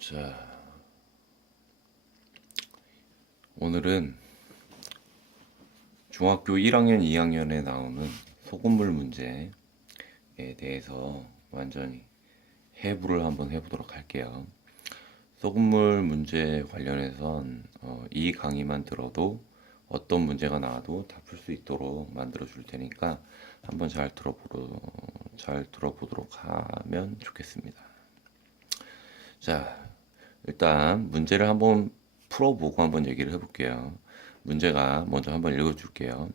자, 오늘은 중학교 1학년, 2학년에 나오는 소금물 문제에 대해서 완전히 해부를 한번 해보도록 할게요. 소금물 문제 관련해선 이 강의만 들어도 어떤 문제가 나와도 다 풀 수 있도록 만들어 줄 테니까 한번 잘 들어보도록 하면 좋겠습니다. 자, 일단 문제를 한번 풀어보고 한번 얘기를 해볼게요. 문제가 먼저 한번 읽어줄게요.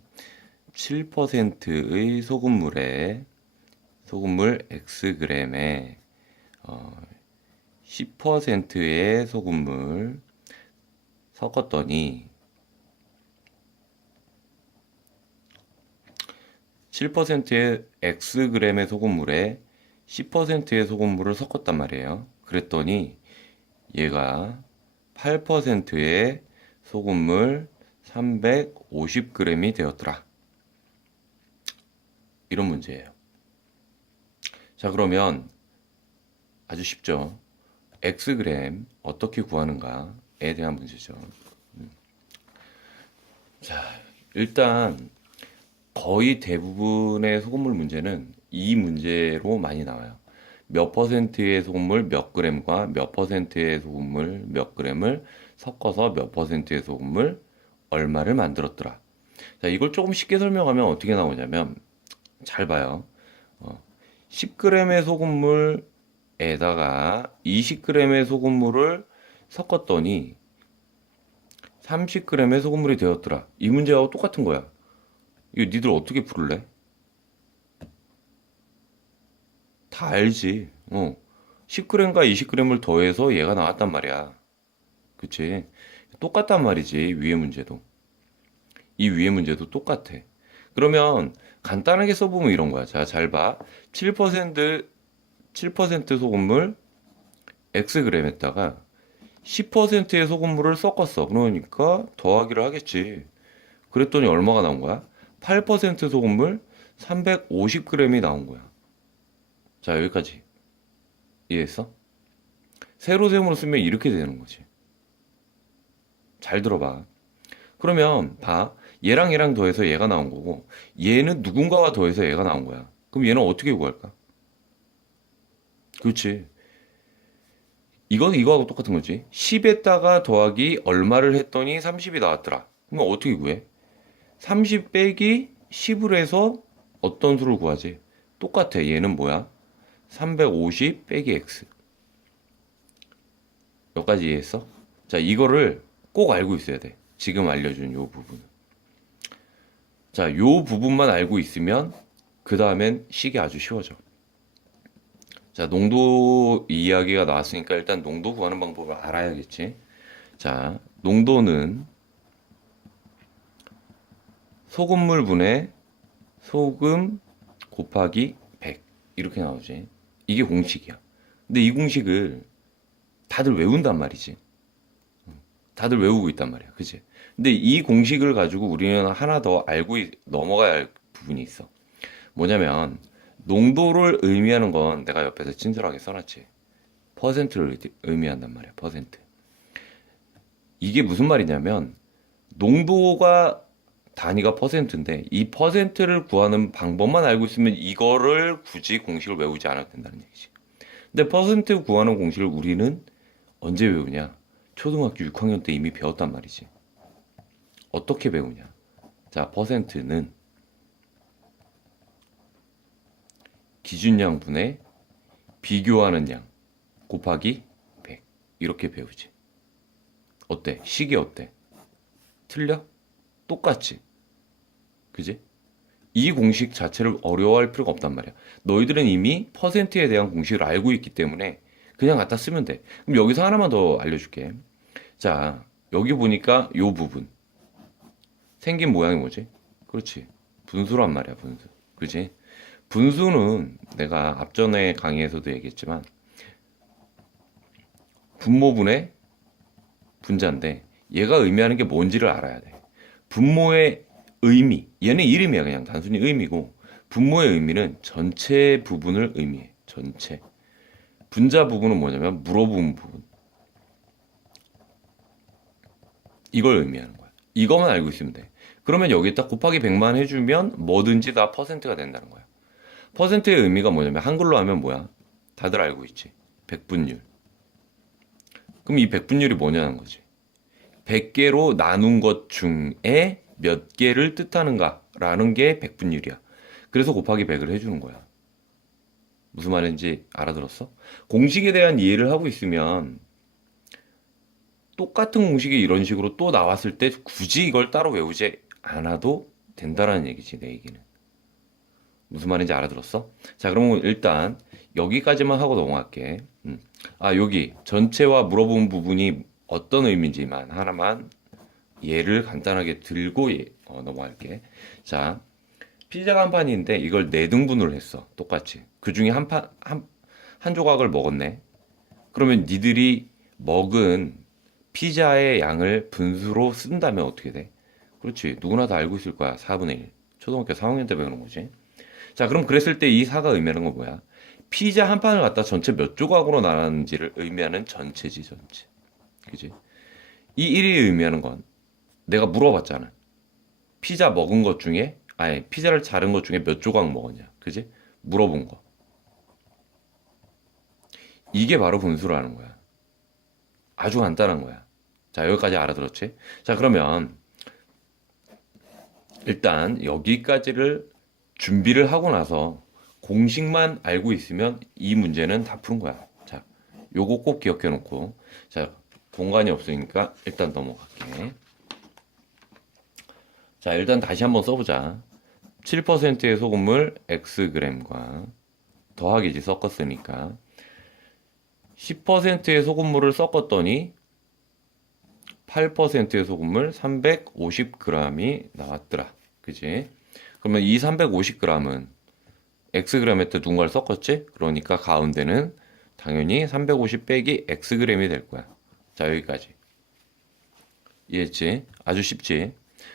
7%의 소금물 Xg에 10%의 소금물 섞었더니 7%의 Xg의 소금물에 10%의 소금물을 섞었단 말이에요. 그랬더니 얘가 8%의 소금물 350g이 되었더라. 이런 문제예요. 자, 그러면 아주 쉽죠. Xg 어떻게 구하는가에 대한 문제죠. 자, 일단 거의 대부분의 소금물 문제는 이 문제로 많이 나와요. 몇 퍼센트의 소금물 몇 그램과 몇 퍼센트의 소금물 몇 그램을 섞어서 몇 퍼센트의 소금물 얼마를 만들었더라. 자, 이걸 조금 쉽게 설명하면 어떻게 나오냐면, 잘 봐요. 10g의 소금물에다가 20g의 소금물을 섞었더니 30g의 소금물이 되었더라. 이 문제하고 똑같은 거야. 이거 니들 어떻게 풀을래? 다 알지. 10g과 20g을 더해서 얘가 나왔단 말이야. 그치? 똑같단 말이지, 위의 문제도. 이 위의 문제도 똑같아. 그러면 간단하게 써보면 이런 거야. 자, 잘 봐. 7% 소금물 Xg에다가 10%의 소금물을 섞었어. 그러니까 더하기를 하겠지. 그랬더니 얼마가 나온 거야? 8% 소금물 350g이 나온 거야. 자, 여기까지. 이해했어? 세로셈으로 쓰면 이렇게 되는 거지. 잘 들어봐. 그러면 봐. 얘랑 얘랑 더해서 얘가 나온 거고 얘는 누군가와 더해서 얘가 나온 거야. 그럼 얘는 어떻게 구할까? 그렇지. 이건 이거하고 똑같은 거지. 10에다가 더하기 얼마를 했더니 30이 나왔더라. 그럼 어떻게 구해? 30 빼기 10을 해서 어떤 수를 구하지? 똑같아. 얘는 뭐야? 350 빼기 x. 여기까지 이해했어? 자, 이거를 꼭 알고 있어야 돼. 지금 알려준 요 부분. 자, 요 부분만 알고 있으면 그 다음엔 식이 아주 쉬워져. 자, 농도 이야기가 나왔으니까 일단 농도 구하는 방법을 알아야겠지. 자, 농도는 소금물 분의 소금 곱하기 100 이렇게 나오지. 이게 공식이야. 근데 이 공식을 다들 외운단 말이지. 다들 외우고 있단 말이야. 그치? 근데 이 공식을 가지고 우리는 하나 더 넘어가야 할 부분이 있어. 뭐냐면, 농도를 의미하는 건 내가 옆에서 친절하게 써놨지. 퍼센트를 의미한단 말이야. 퍼센트. 이게 무슨 말이냐면, 농도가 단위가 퍼센트인데, 이 퍼센트를 구하는 방법만 알고 있으면 이거를 굳이 공식을 외우지 않아도 된다는 얘기지. 근데 퍼센트 구하는 공식을 우리는 언제 외우냐? 초등학교 6학년 때 이미 배웠단 말이지. 어떻게 배우냐? 자, 퍼센트는 기준양분의 비교하는 양 곱하기 100 이렇게 배우지. 어때? 식이 어때? 틀려? 똑같지? 그지? 이 공식 자체를 어려워할 필요가 없단 말이야. 너희들은 이미 퍼센트에 대한 공식을 알고 있기 때문에 그냥 갖다 쓰면 돼. 그럼 여기서 하나만 더 알려줄게. 자, 여기 보니까 요 부분. 생긴 모양이 뭐지? 그렇지. 분수란 말이야, 분수. 그지? 분수는 내가 앞전에 강의에서도 얘기했지만 분모분의 분자인데 얘가 의미하는 게 뭔지를 알아야 돼. 분모의 의미. 얘는 이름이야, 그냥 단순히 의미고 분모의 의미는 전체 부분을 의미해. 전체. 분자 부분은 뭐냐면 물어본 부분. 이걸 의미하는 거야. 이것만 알고 있으면 돼. 그러면 여기다 곱하기 100만 해주면 뭐든지 다 퍼센트가 된다는 거야. 퍼센트의 의미가 뭐냐면 한글로 하면 뭐야? 다들 알고 있지. 백분율. 그럼 이 백분율이 뭐냐는 거지. 100개로 나눈 것 중에 몇 개를 뜻하는가라는 게 백분율이야. 그래서 곱하기 100을 해주는 거야. 무슨 말인지 알아들었어? 공식에 대한 이해를 하고 있으면 똑같은 공식이 이런 식으로 또 나왔을 때 굳이 이걸 따로 외우지 않아도 된다라는 얘기지, 내 얘기는. 무슨 말인지 알아들었어? 자, 그럼 일단 여기까지만 하고 넘어갈게. 여기 전체와 물어본 부분이 어떤 의미인지만 하나만 예를 간단하게 들고 넘어갈게. 자, 피자가 한 판인데 이걸 4등분을 했어. 똑같이. 그 중에 한 조각을 먹었네. 그러면 니들이 먹은 피자의 양을 분수로 쓴다면 어떻게 돼? 그렇지. 누구나 다 알고 있을 거야. 4분의 1. 초등학교 3학년 때 배우는 거지. 자, 그럼 그랬을 때 이 4가 의미하는 건 뭐야? 피자 한 판을 갖다 전체 몇 조각으로 나눴는지를 의미하는 전체지, 전체. 그지? 이 1이 의미하는 건 내가 물어봤잖아. 피자 먹은 것 중에, 피자를 자른 것 중에 몇 조각 먹었냐. 그지? 물어본 거. 이게 바로 분수라는 거야. 아주 간단한 거야. 자, 여기까지 알아들었지? 자, 그러면 일단 여기까지를 준비를 하고 나서 공식만 알고 있으면 이 문제는 다 푸는 거야. 자, 요거 꼭 기억해 놓고. 자, 공간이 없으니까 일단 넘어갈게. 자, 일단 다시 한번 써보자. 7%의 소금물 Xg과 더하기지 섞었으니까 10%의 소금물을 섞었더니 8%의 소금물 350g이 나왔더라. 그지? 그러면 이 350g은 Xg에 또 누군가를 섞었지? 그러니까 가운데는 당연히 350 빼기 Xg이 될 거야. 자, 여기까지. 이해했지? 아주 쉽지?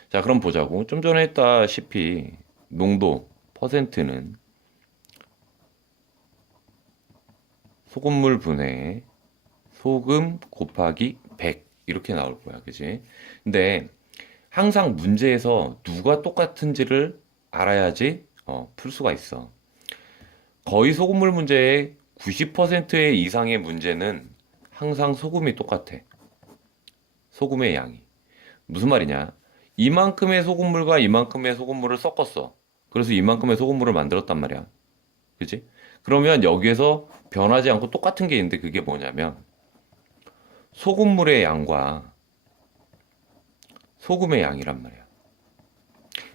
자, 그럼 보자고. 좀 전에 했다시피 농도, 퍼센트는 소금물 분해 소금 곱하기 100 이렇게 나올 거야. 그지? 근데 항상 문제에서 누가 똑같은지를 알아야지 풀 수가 있어. 거의 소금물 문제의 90%의 이상의 문제는 항상 소금이 똑같아. 소금의 양이. 무슨 말이냐? 이만큼의 소금물과 이만큼의 소금물을 섞었어. 그래서 이만큼의 소금물을 만들었단 말이야. 그치? 그러면 여기에서 변하지 않고 똑같은 게 있는데 그게 뭐냐면 소금물의 양과 소금의 양이란 말이야.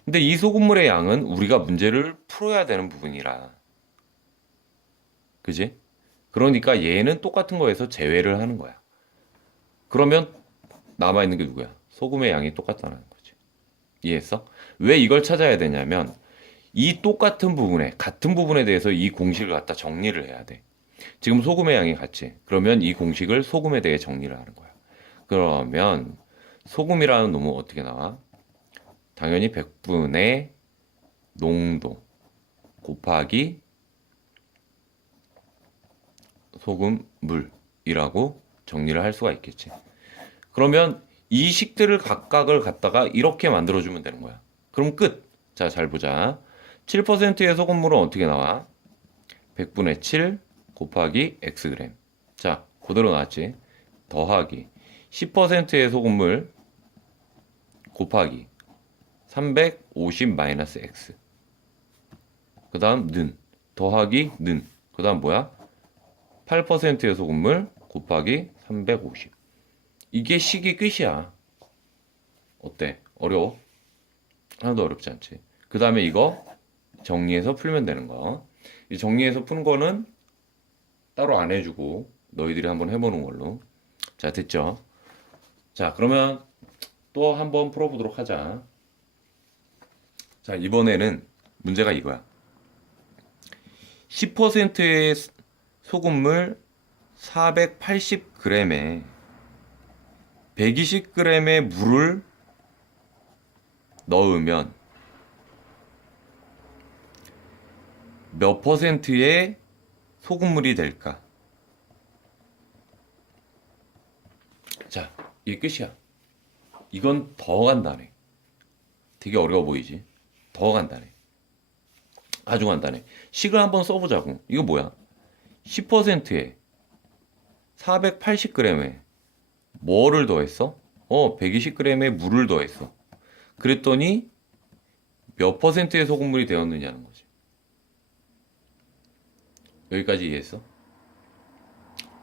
근데 이 소금물의 양은 우리가 문제를 풀어야 되는 부분이라. 그지? 그러니까 얘는 똑같은 거에서 제외를 하는 거야. 그러면 남아있는 게 누구야? 소금의 양이 똑같다는 거지. 이해했어? 왜 이걸 찾아야 되냐면 이 똑같은 부분에 같은 부분에 대해서 이 공식을 갖다 정리를 해야 돼. 지금 소금의 양이 같지. 그러면 이 공식을 소금에 대해 정리를 하는 거야. 그러면 소금이라는 놈은 어떻게 나와? 당연히 100분의 농도 곱하기 소금물이라고 정리를 할 수가 있겠지. 그러면 이 식들을 각각을 갖다가 이렇게 만들어주면 되는 거야. 그럼 끝. 자, 잘 보자. 7%의 소금물은 어떻게 나와? 100분의 7 곱하기 Xg. 자, 그대로 나왔지. 더하기 10%의 소금물 곱하기 350 마이너스 X. 그 다음 는 더하기 는. 그 다음 뭐야? 8%의 소금물 곱하기 350. 이게 식이 끝이야. 어때? 어려워? 하나도 어렵지 않지. 그 다음에 이거 정리해서 풀면 되는 거. 이 정리해서 푸는 거는 따로 안 해주고 너희들이 한번 해보는 걸로. 자, 됐죠? 자, 그러면 또 한번 풀어보도록 하자. 자, 이번에는 문제가 이거야. 10%의 소금물 480g에 120g의 물을 넣으면 몇 퍼센트의 소금물이 될까? 자, 이게 끝이야. 이건 더 간단해. 되게 어려워 보이지? 더 간단해. 아주 간단해. 식을 한번 써보자고. 이거 뭐야? 10%에 480g에 뭐를 더했어? 120g에 물을 더했어. 그랬더니 몇 퍼센트의 소금물이 되었느냐는 거지. 여기까지 이해했어?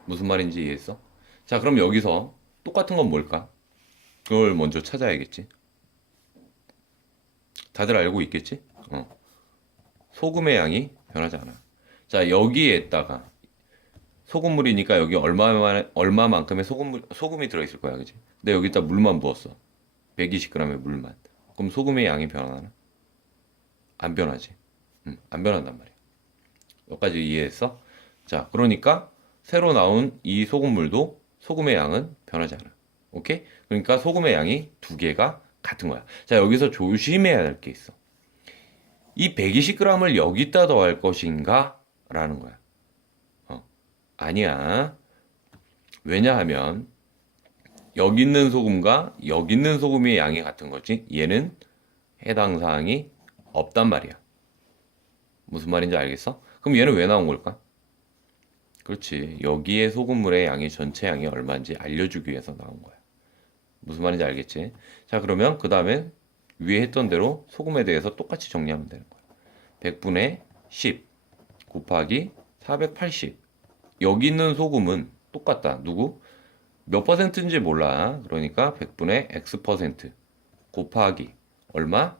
무슨 말인지 이해했어? 자, 그럼 여기서 똑같은 건 뭘까? 그걸 먼저 찾아야겠지. 다들 알고 있겠지? 소금의 양이 변하지 않아. 자, 여기에다가 소금물이니까 여기 얼마만큼의 소금이 들어있을 거야, 그지? 근데 여기다 물만 부었어. 120g의 물만. 그럼 소금의 양이 변하나? 안 변하지. 안 변한단 말이야. 여기까지 이해했어? 자, 그러니까 새로 나온 이 소금물도 소금의 양은 변하지 않아. 오케이? 그러니까 소금의 양이 두 개가 같은 거야. 자, 여기서 조심해야 할 게 있어. 이 120g을 여기다 더할 것인가? 라는 거야. 아니야. 왜냐하면 여기 있는 소금과 여기 있는 소금의 양이 같은 거지. 얘는 해당 사항이 없단 말이야. 무슨 말인지 알겠어? 그럼 얘는 왜 나온 걸까? 그렇지. 여기에 소금물의 양이 전체 양이 얼마인지 알려주기 위해서 나온 거야. 무슨 말인지 알겠지? 자, 그러면 그 다음에 위에 했던 대로 소금에 대해서 똑같이 정리하면 되는 거야. 100분의 10 곱하기 480. 여기 있는 소금은 똑같다. 누구? 몇 퍼센트인지 몰라. 그러니까 100분의 X% 곱하기 얼마?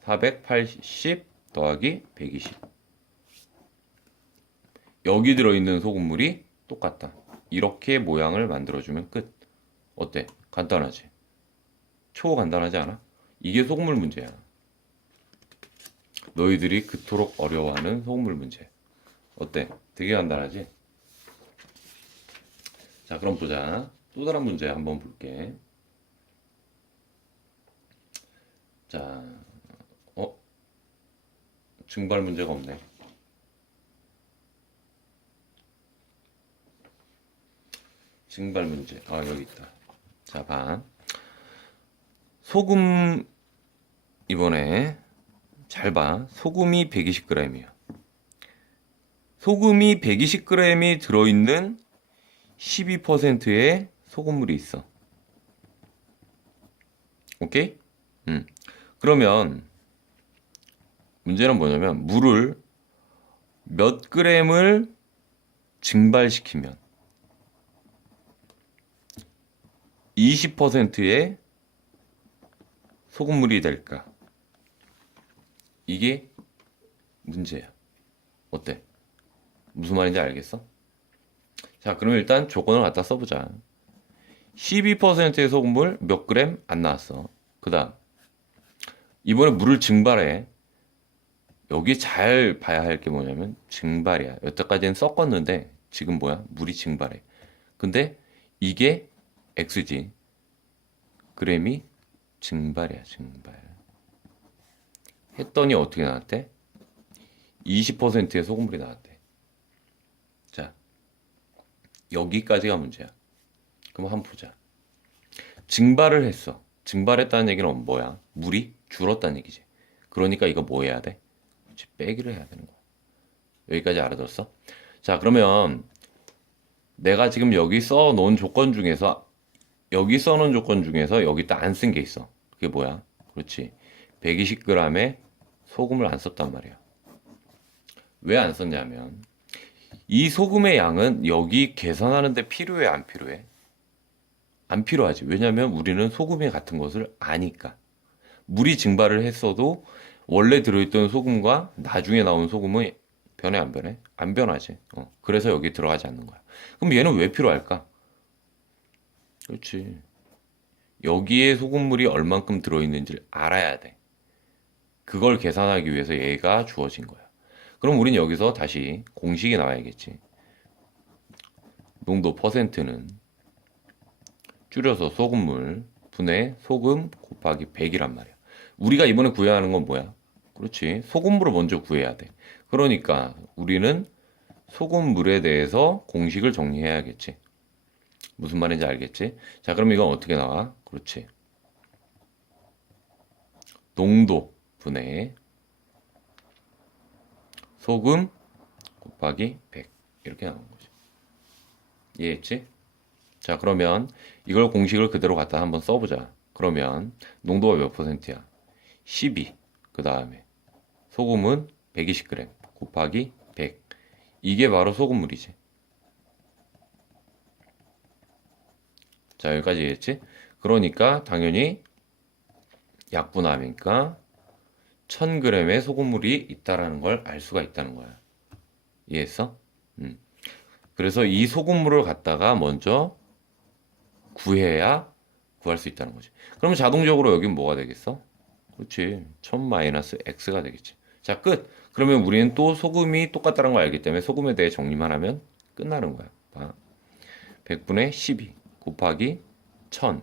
480 더하기 120. 여기 들어있는 소금물이 똑같다. 이렇게 모양을 만들어주면 끝. 어때? 간단하지? 초간단하지 않아? 이게 소금물 문제야. 너희들이 그토록 어려워하는 소금물 문제. 어때? 되게 간단하지? 자, 그럼 보자. 또 다른 문제 한번 볼게. 자, 증발 문제가 없네. 증발 문제. 여기 있다. 자, 봐. 소금, 이번에 잘 봐. 소금이 120g이야. 소금이 120g이 들어있는 12%의 소금물이 있어. 오케이? 그러면 문제는 뭐냐면 물을 몇 g을 증발시키면 20%의 소금물이 될까? 이게 문제야. 어때? 무슨 말인지 알겠어? 자, 그럼 일단 조건을 갖다 써보자. 12%의 소금물 몇 그램 안 나왔어. 그 다음 이번에 물을 증발해. 여기 잘 봐야 할 게 뭐냐면 증발이야. 여태까지는 섞었는데 지금 뭐야? 물이 증발해. 근데 이게 X지. 그램이 증발이야, 증발. 했더니 어떻게 나왔대? 20%의 소금물이 나왔대. 자, 여기까지가 문제야. 그럼 한번 보자. 증발을 했어. 증발했다는 얘기는 뭐야? 물이 줄었다는 얘기지. 그러니까 이거 뭐 해야 돼? 그렇지, 빼기를 해야 되는 거야. 여기까지 알아들었어? 자, 그러면 내가 지금 여기 써놓은 조건 중에서 여기 써놓은 조건 중에서 여기다 안 쓴 게 있어. 그게 뭐야? 그렇지. 120g의 소금을 안 썼단 말이야. 왜 안 썼냐면 이 소금의 양은 여기 계산하는데 필요해, 안 필요해? 안 필요하지. 왜냐면 우리는 소금이 같은 것을 아니까. 물이 증발을 했어도 원래 들어있던 소금과 나중에 나온 소금은 변해, 안 변해? 안 변하지. 그래서 여기 들어가지 않는 거야. 그럼 얘는 왜 필요할까? 그렇지. 여기에 소금물이 얼만큼 들어있는지를 알아야 돼. 그걸 계산하기 위해서 얘가 주어진 거야. 그럼 우린 여기서 다시 공식이 나와야겠지. 농도 퍼센트는 줄여서 소금물 분의 소금 곱하기 100이란 말이야. 우리가 이번에 구해야 하는 건 뭐야? 그렇지. 소금물을 먼저 구해야 돼. 그러니까 우리는 소금물에 대해서 공식을 정리해야겠지. 무슨 말인지 알겠지? 자, 그럼 이건 어떻게 나와? 그렇지. 농도 분의 소금 곱하기 100 이렇게 나오는 거죠. 이해했지? 자, 그러면 이걸 공식을 그대로 갖다 한번 써보자. 그러면 농도가 몇 %야? 12. 그 다음에 소금은 120g 곱하기 100. 이게 바로 소금물이지. 자, 여기까지 이해했지? 그러니까 당연히 약분하니까 1000g의 소금물이 있다라는 걸 알 수가 있다는 거야. 이해했어? 그래서 이 소금물을 갖다가 먼저 구해야 구할 수 있다는 거지. 그러면 자동적으로 여긴 뭐가 되겠어? 그렇지. 1000-x가 되겠지. 자, 끝. 그러면 우리는 또 소금이 똑같다는 걸 알기 때문에 소금에 대해 정리만 하면 끝나는 거야. 봐. 100분의 12 곱하기 1000.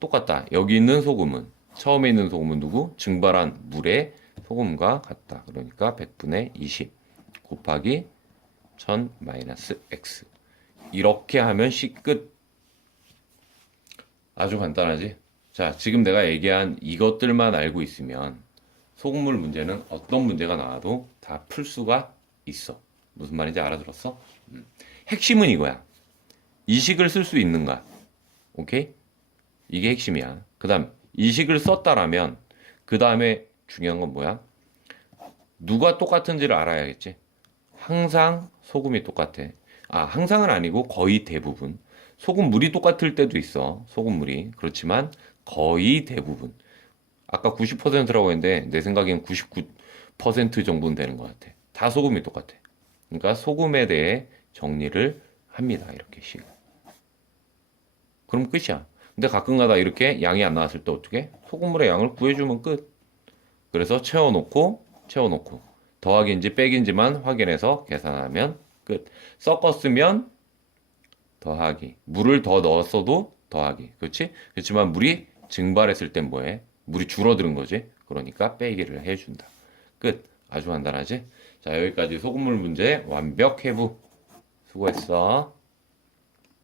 똑같다. 여기 있는 소금은, 처음에 있는 소금은 누구? 증발한 물의 소금과 같다. 그러니까 100분의 20 곱하기 1000-x. 이렇게 하면 C 끝. 아주 간단하지? 자, 지금 내가 얘기한 이것들만 알고 있으면 소금물 문제는 어떤 문제가 나와도 다 풀 수가 있어. 무슨 말인지 알아들었어? 핵심은 이거야. 이식을 쓸 수 있는가? 오케이? 이게 핵심이야. 그 다음, 이식을 썼다라면, 그 다음에 중요한 건 뭐야? 누가 똑같은지를 알아야겠지? 항상 소금이 똑같아. 아, 항상은 아니고 거의 대부분. 소금물이 똑같을 때도 있어. 소금물이. 그렇지만 거의 대부분. 아까 90%라고 했는데 내 생각엔 99% 정도는 되는 것 같아. 다 소금이 똑같아. 그러니까 소금에 대해 정리를 합니다. 이렇게 식을. 그럼 끝이야. 근데 가끔가다 이렇게 양이 안 나왔을 때 어떻게? 소금물의 양을 구해주면 끝. 그래서 채워놓고 더하기인지 빼기인지만 확인해서 계산하면 끝. 섞었으면 더하기. 물을 더 넣었어도 더하기. 그렇지? 그렇지만 물이 증발했을 땐 뭐해? 물이 줄어드는 거지. 그러니까 빼기를 해준다. 끝. 아주 간단하지? 자, 여기까지 소금물 문제 완벽 해부. 수고했어.